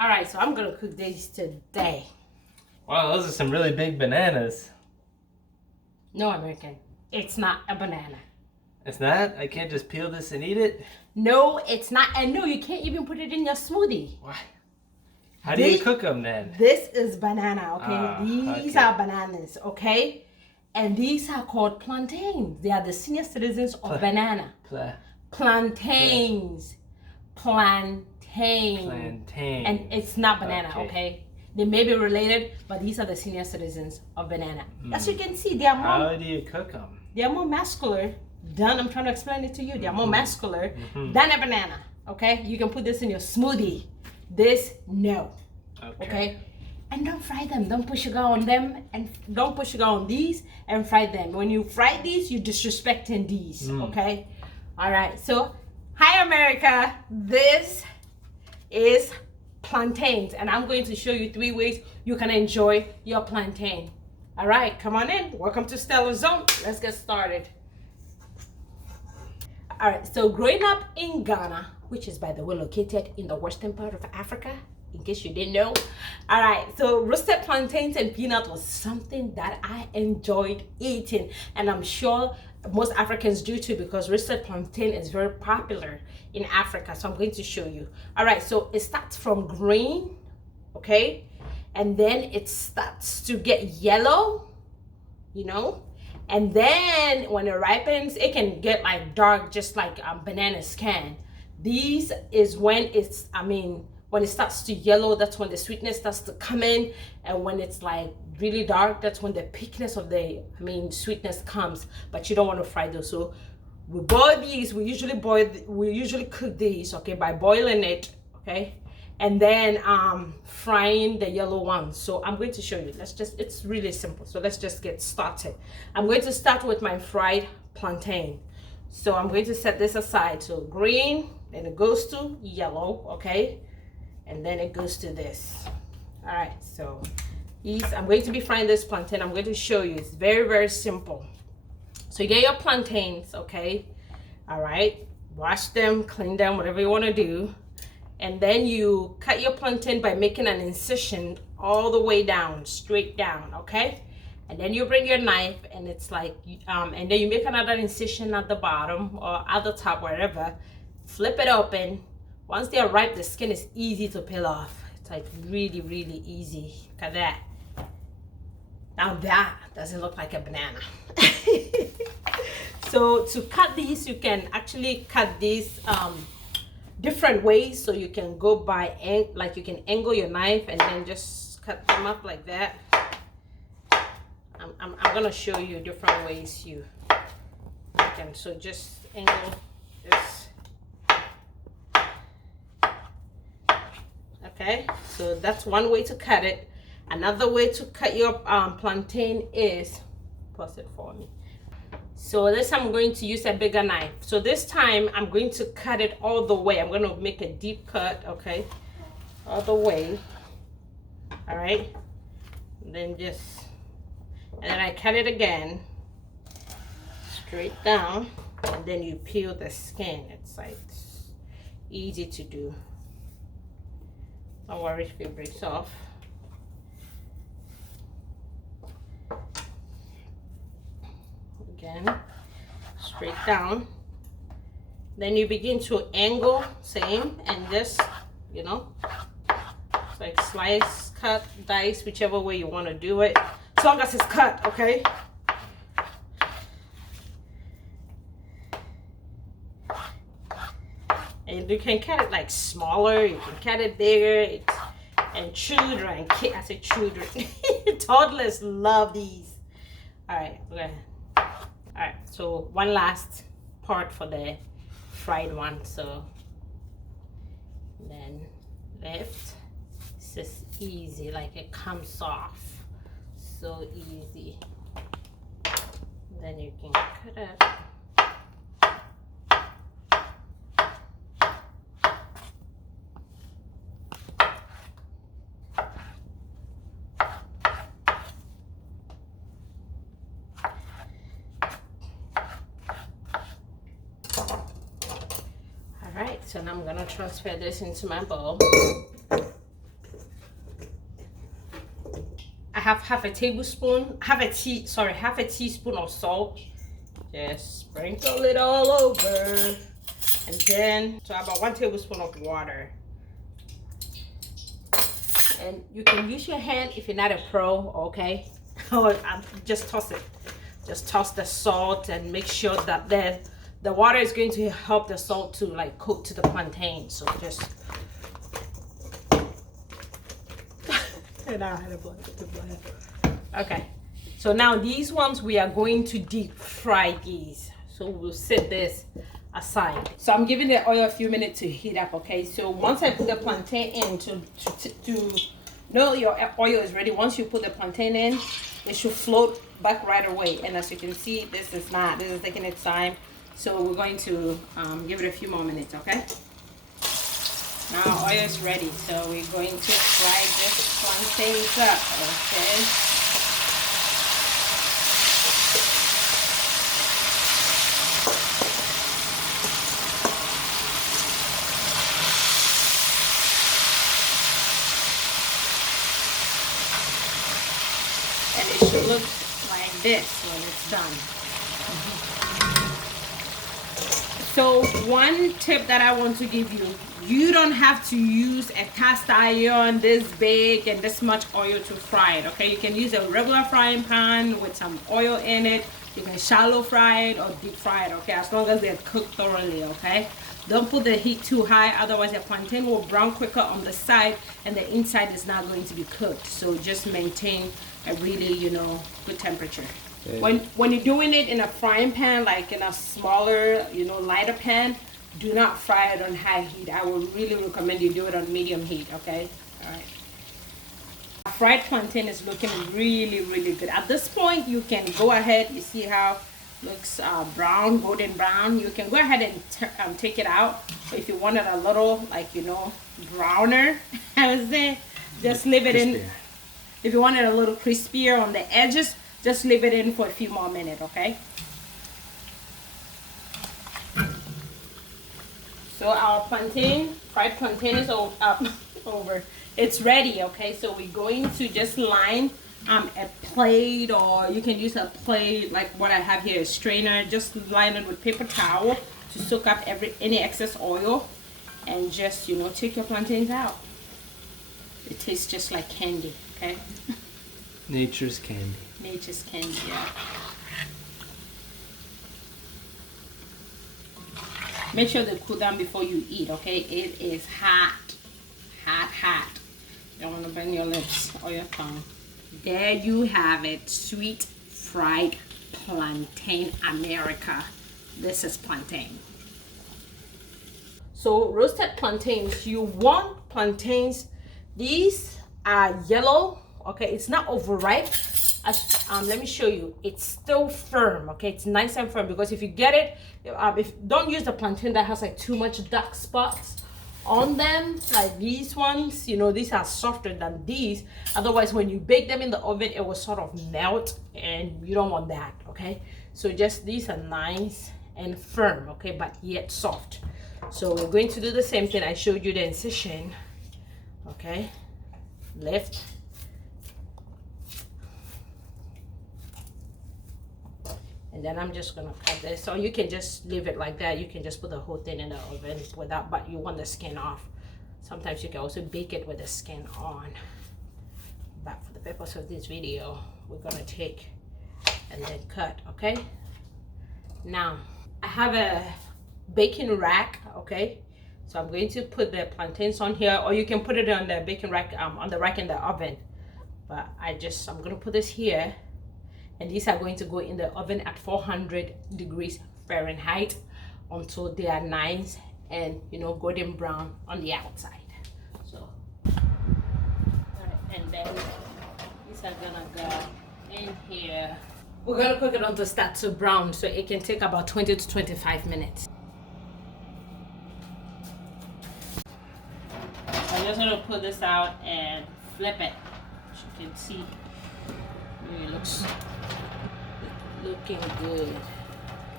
All right, so I'm gonna cook these today. Wow, those are some really big bananas. No, American, it's not a banana. It's not? I can't just peel this and eat it? No, it's not. And no, you can't even put it in your smoothie. Why? How do you cook them then? This is banana, okay? These are bananas, okay? And these are called plantains. They are the senior citizens of banana. Plantains. Plantains. And it's not banana, okay? They may be related, but these are the senior citizens of banana. As you can see, they are more... How do you cook them? They are more muscular than... I'm trying to explain it to you. They are more muscular than a banana, okay? You can put this in your smoothie. This, no. Okay? And don't fry them. Don't put sugar on them. And don't put sugar on these and fry them. When you fry these, you're disrespecting these, okay? All right. So, hi, America. This is plantains. And I'm going to show you 3 ways you can enjoy your plantain. All right. Come on in. Welcome to StellaZone. Let's get started. All right. So, growing up in Ghana, which is, by the way, located in the western part of Africa, in case you didn't know. All right, so roasted plantains and peanuts was something that I enjoyed eating, and I'm sure most Africans do too, because roasted plantain is very popular in Africa. So I'm going to show you. All right, so it starts from green, okay, and then it starts to get yellow, you know, and then when it ripens, it can get like dark, just like bananas can. These is when it's, when it starts to yellow, that's when the sweetness starts to come in. And when it's like really dark, that's when the thickness of the, sweetness comes. But you don't want to fry those. So we boil these, we usually cook these, okay, by boiling it, okay? And then frying the yellow ones. So I'm going to show you. It's really simple. So let's just get started. I'm going to start with my fried plantain. So I'm going to set this aside. So green, then it goes to yellow, okay? And then it goes to this. All right, so I'm going to be frying this plantain. I'm going to show you. It's very, very simple. So you get your plantains, okay? All right, wash them, clean them, whatever you want to do. And then you cut your plantain by making an incision all the way down, straight down, okay? And then you bring your knife, and it's like, and then you make another incision at the bottom or at the top, wherever. Flip it open. Once they are ripe, the skin is easy to peel off. It's like really, really easy. Look at that. Now that doesn't look like a banana. So to cut these, you can actually cut these different ways. So you can go by, like you can angle your knife and then just cut them up like that. I'm gonna show you different ways you can. So just angle this. Okay, so that's one way to cut it. Another way to cut your plantain is, pause it for me. So this I'm going to use a bigger knife. So this time I'm going to cut it all the way. I'm going to make a deep cut, okay, all the way. All right, and then I cut it again, straight down, and then you peel the skin. It's like easy to do. Don't worry if it breaks off. Again, straight down. Then you begin to angle, same, and just, you know, it's like slice, cut, dice, whichever way you want to do it, as long as it's cut, okay? And you can cut it like smaller, you can cut it bigger, and children, I say children, toddlers love these. All right, okay. All right, so one last part for the fried one. So then lift. It's just easy, like it comes off, so easy. Then you can cut it. So now I'm gonna transfer this into my bowl. I have half a teaspoon of salt. Just sprinkle it all over. And then, so about 1 tablespoon of water. And you can use your hand if you're not a pro, okay? Or just toss it. Just toss the salt and make sure that the water is going to help the salt to like coat to the plantain. So just and I had a blanket to blend. Okay, so now these ones we are going to deep fry these. So we'll set this aside. So I'm giving the oil a few minutes to heat up. Okay, so once I put the plantain in to know your oil is ready, once you put the plantain in, it should float back right away. And as you can see, this is taking its time. So we're going to give it a few more minutes. Okay, now oil is ready, so we're going to fry this plantains up. Okay, and it should look like this when it's done. So one tip that I want to give you, you don't have to use a cast iron this big and this much oil to fry it. Okay, you can use a regular frying pan with some oil in it. You can shallow fry it or deep fry it, okay, as long as they're cooked thoroughly. Okay, don't put the heat too high, otherwise the plantain will brown quicker on the side and the inside is not going to be cooked. So just maintain a really, you know, good temperature. Okay. When you're doing it in a frying pan, like in a smaller, you know, lighter pan, do not fry it on high heat. I would really recommend you do it on medium heat. Okay, all right. Our fried plantain is looking really, really good. At this point, you can go ahead. You see how it looks brown, golden brown. You can go ahead and take it out. But if you want it a little, like, you know, browner, I would say, just leave it in. If you want it a little crispier on the edges, just leave it in for a few more minutes. Okay. So our fried plantain is over. It's ready. Okay, so we're going to just line a plate, or you can use a plate like what I have here, a strainer. Just line it with paper towel to soak up any excess oil, and just, you know, take your plantains out. It tastes just like candy. Okay. Nature's candy. Nature's candy. Yeah. Make sure they cool down before you eat, okay? It is hot. Hot, hot. You don't want to burn your lips or your tongue. There you have it. Sweet fried plantain America. This is plantain. So roasted plantains, you want plantains. These are yellow, okay? It's not overripe. Let me show you. It's still firm, okay? It's nice and firm, because if you get it, don't use the plantain that has like too much dark spots on them, like these ones. You know, these are softer than these. Otherwise, when you bake them in the oven, it will sort of melt, and you don't want that. Okay, so just these are nice and firm, okay, but yet soft. So we're going to do the same thing. I showed you the incision. Okay, lift. And then I'm just gonna cut this. So you can just leave it like that. You can just put the whole thing in the oven without, but you want the skin off. Sometimes you can also bake it with the skin on. But for the purpose of this video, we're gonna take and then cut, okay? Now, I have a baking rack, okay? So I'm going to put the plantains on here, or you can put it on the baking rack, on the rack in the oven. But I'm gonna put this here. And these are going to go in the oven at 400 degrees Fahrenheit until they are nice and, you know, golden brown on the outside. So, and then these are gonna go in here. We're gonna cook it until it starts to brown, so it can take about 20 to 25 minutes. I'm just gonna put this out and flip it. As you can see, it looks looking good.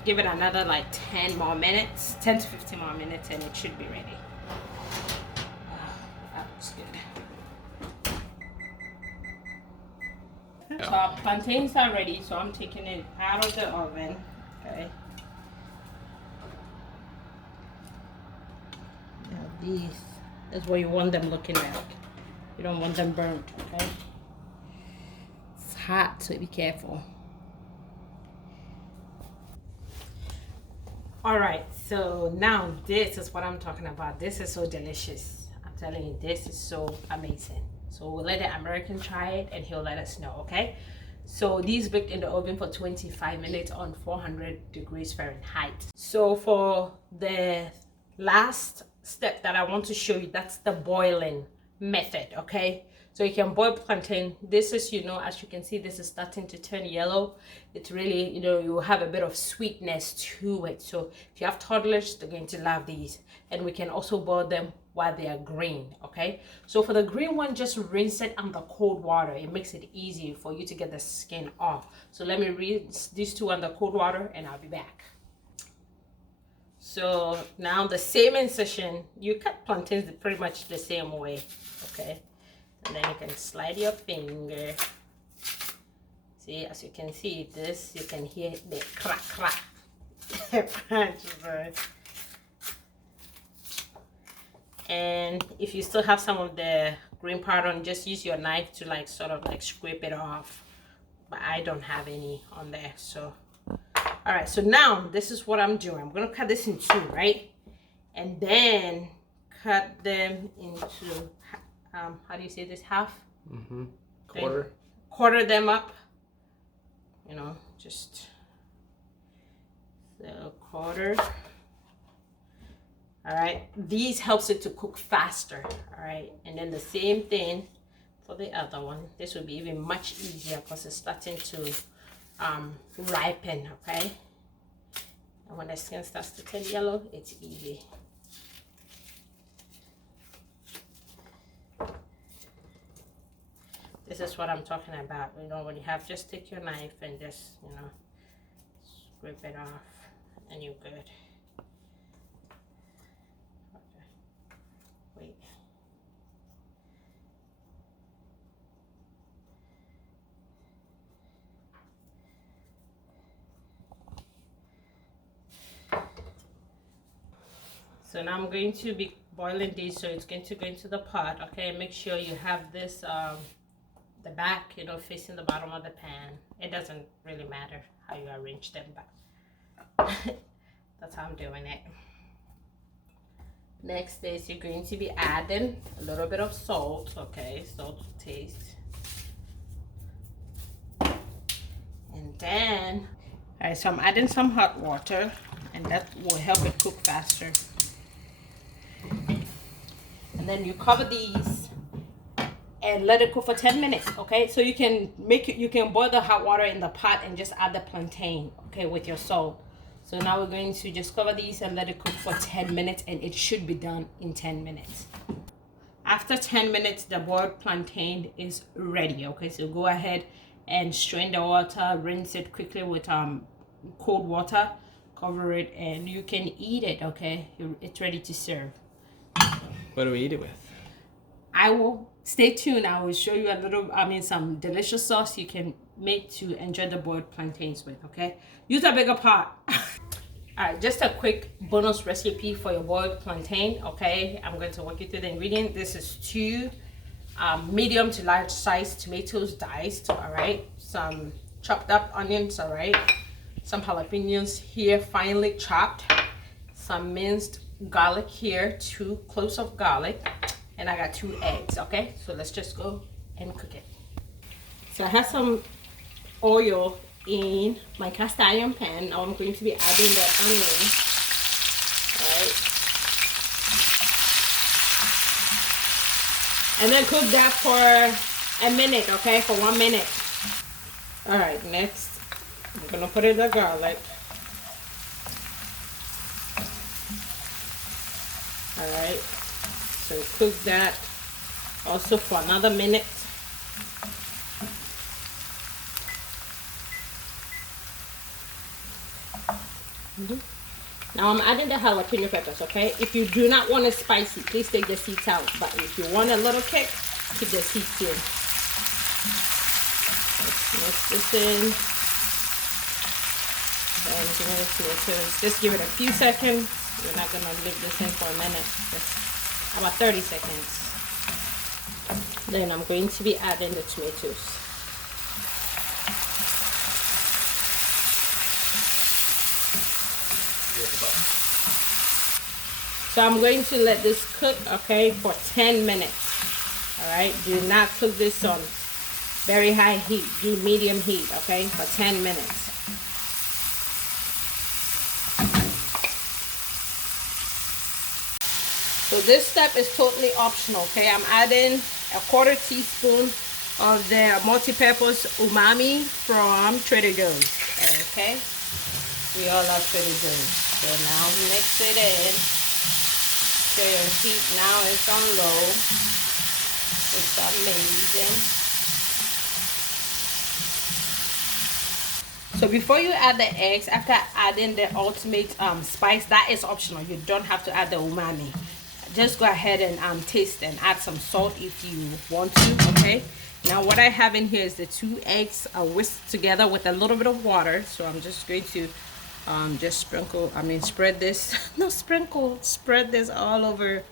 Give it another like 10 more minutes, 10 to 15 more minutes, and it should be ready. That looks good. So our plantains are ready, so I'm taking it out of the oven. Okay. Now these is what you want them looking like. You don't want them burnt, okay? It's hot, so be careful. All right, so now this is what I'm talking about. This is so delicious. I'm telling you, this is so amazing. So we'll let the American try it and he'll let us know, okay? So these baked in the oven for 25 minutes on 400 degrees Fahrenheit. So for the last step that I want to show you, that's the boiling method, okay? So you can boil plantain. This is, you know, as you can see, this is starting to turn yellow. It's really, you know, you have a bit of sweetness to it. So if you have toddlers, they're going to love these. And we can also boil them while they are green, okay? So for the green one, just rinse it under cold water. It makes it easy for you to get the skin off. So let me rinse these two under cold water and I'll be back. So now the same incision, you cut plantains pretty much the same way, okay? And then you can slide your finger. See, as you can see this, you can hear the crack, crack. And if you still have some of the green part on, just use your knife to like sort of like scrape it off. But I don't have any on there, so. All right, so now this is what I'm doing. I'm gonna cut this in two, right? And then cut them into, how do you say this, half? Mm-hmm. Quarter. Then quarter them up, you know, just so quarter. All right, these helps it to cook faster. All right, and then the same thing for the other one. This will be even much easier because it's starting to ripen, okay? And when the skin starts to turn yellow, it's easy. This is what I'm talking about. You know, when you have, just take your knife and just, you know, scrape it off and you're good. Okay. Wait. So now I'm going to be boiling these, so it's going to go into the pot, okay? Make sure you have this, the back, you know, facing the bottom of the pan. It doesn't really matter how you arrange them, but that's how I'm doing it. Next is you're going to be adding a little bit of salt, okay? Salt to taste. And then, all right, so I'm adding some hot water, and that will help it cook faster. And then you cover these and let it cook for 10 minutes, okay? So you can make it, you can boil the hot water in the pot and just add the plantain, okay, with your salt. So now we're going to just cover these and let it cook for 10 minutes, and it should be done in 10 minutes. After 10 minutes, the boiled plantain is ready, okay? So go ahead and strain the water, rinse it quickly with cold water, cover it, and you can eat it, okay? It's ready to serve. What do we eat it with? I will stay tuned. I will show you a little, some delicious sauce you can make to enjoy the boiled plantains with, okay? Use a bigger pot. All right, just a quick bonus recipe for your boiled plantain, okay? I'm going to walk you through the ingredients. This is 2 medium to large size tomatoes diced, all right? Some chopped up onions, all right? Some jalapenos here, finely chopped. Some minced garlic here, 2 cloves of garlic, and I got 2 eggs, okay? So let's just go and cook it. So I have some oil in my cast iron pan. Now I'm going to be adding the onion, right? And then cook that for a minute, okay? For 1 minute. All right, next I'm gonna put in the garlic. All right, so cook that also for another minute. Now I'm adding the jalapeno peppers, okay? If you do not want it spicy, please take the seeds out. But if you want a little kick, keep the seeds in. Let's see. Mix this in. Then give me the tomatoes. Just give it a few seconds. We're not gonna leave this in for a minute. Just about 30 seconds. Then I'm going to be adding the tomatoes. So I'm going to let this cook, okay, for 10 minutes. All right, do not cook this on very high heat. Do medium heat, okay, for 10 minutes. So this step is totally optional, okay? I'm adding a 1/4 teaspoon of the multi-purpose umami from Trader Joe's, okay? We all love Trader Joe's. So now mix it in. So your heat now is on low. It's amazing. So before you add the eggs, after adding the ultimate spice, that is optional. You don't have to add the umami. Just go ahead and taste and add some salt if you want to, okay? Now what I have in here is the 2 eggs whisked together with a little bit of water. So I'm just going to just spread this, spread this all over,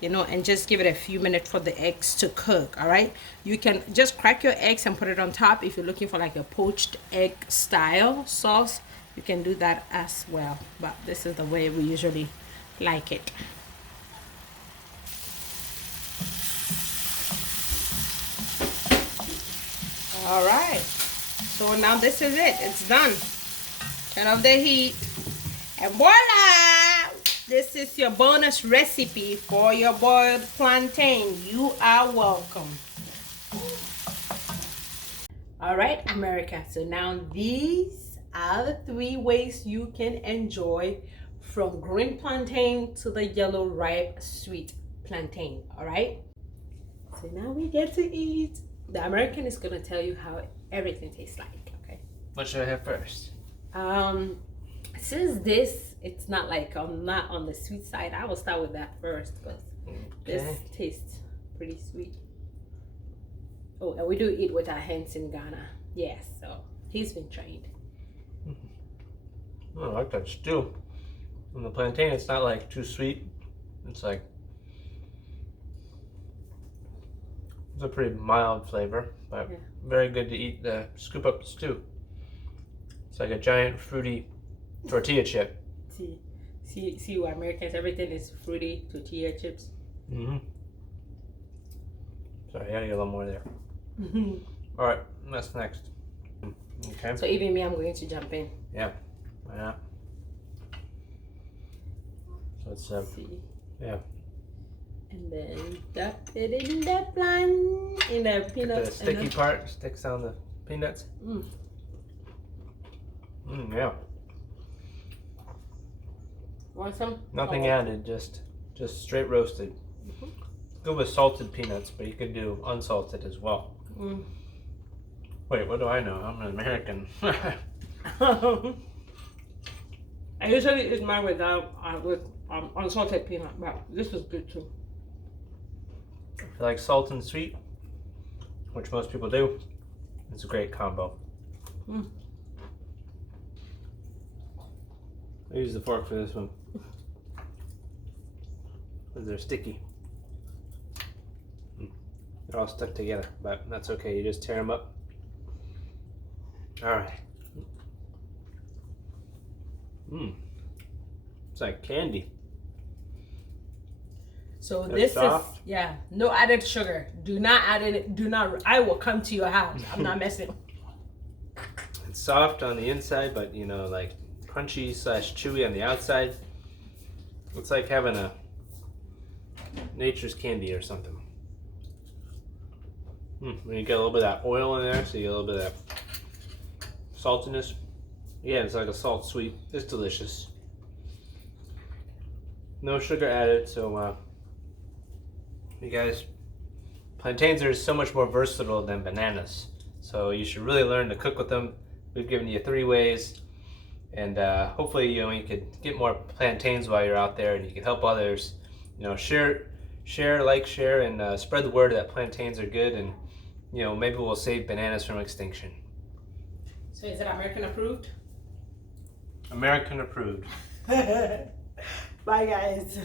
you know, and just give it a few minutes for the eggs to cook. All right, you can just crack your eggs and put it on top if you're looking for like a poached egg style sauce. You can do that as well, but this is the way we usually like it. All right, so now this is it. It's done. Turn off the heat, and voila! This is your bonus recipe for your boiled plantain. You are welcome. All right, America. So now these are the 3 ways you can enjoy from green plantain to the yellow ripe sweet plantain. All right. So now we get to eat. The American is gonna tell you how everything tastes like. Okay. What should I have first? Since this, it's not like not on the sweet side, I will start with that first because this tastes pretty sweet. Oh, and we do eat with our hands in Ghana. Yes, so he's been trained. I like that stew. On the plantain, it's not like too sweet. It's like it's a pretty mild flavor, but very good to eat. Scoop up the stew. It's like a giant fruity tortilla chip. See what Americans, everything is fruity tortilla chips. Sorry, I gotta get a little more there. All right, that's next. Okay. So even me, I'm going to jump in. Yeah. Why not? So it's yeah. And then dump it in the peanuts. The sticky part sticks on the peanuts. Yeah. Want some? Nothing added, just straight roasted. Good with salted peanuts, but you could do unsalted as well. Wait, what do I know? I'm an American. I usually eat mine with unsalted peanut, but this is good too. If you like salt and sweet, which most people do, it's a great combo. I use the fork for this one because they're sticky. They're all stuck together, but that's okay. You just tear them up. All right. It's like candy. So It's this soft. is no added sugar. Do not add it. Do not. I will come to your house. I'm not messing. It's soft on the inside, but you know, like crunchy / chewy on the outside. It's like having a nature's candy or something. When you get a little bit of that oil in there, so you get a little bit of that saltiness. Yeah, it's like a salt sweet. It's delicious. No sugar added, so you guys, plantains are so much more versatile than bananas. So you should really learn to cook with them. We've given you 3 ways, and hopefully you could get more plantains while you're out there, and you can help others. You know, share, and spread the word that plantains are good, and you know, maybe we'll save bananas from extinction. So is it American approved? American approved. Bye guys.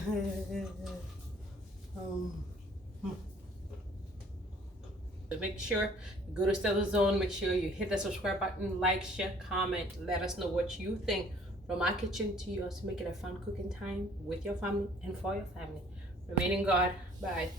Make sure you go to StellaZone. Make sure you hit the subscribe button, like, share, comment. Let us know what you think. From our kitchen to yours, to make it a fun cooking time with your family and for your family. Remain in God. Bye.